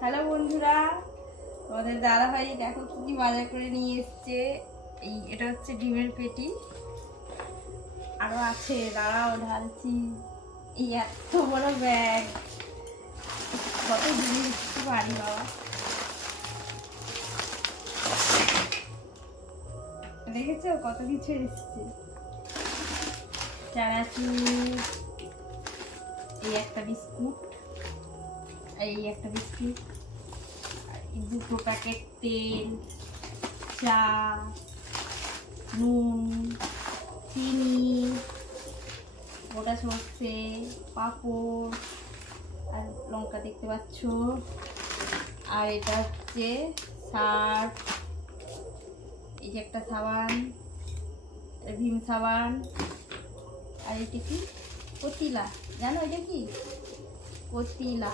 Hello বন্ধুরা, তোমাদের দাদা ভাই দেখো কি কি বাজার করে নিয়ে এসছে। এটা হচ্ছে ডিমের পেটি, আরো আছে, দাঁড়াও ঢালছি। এই এত বড় ব্যাগ, কত জিনিস একটু ভারী বাবা। দেখেছো কত কিছু এসছে। চানাচুর, এই একটা বিস্কুট, এই একটা বিস্কুট, দুটো প্যাকেট তেল, চা, নুন, চিনি, গোটা সর্ষে, পাঁপড় আর লঙ্কা দেখতে পাচ্ছ। আর এটা হচ্ছে সার্ফ, এই যে একটা সাবান, ভীম সাবান। আর এটা কি? পতিলা, জানো এটা কি? পতিলা।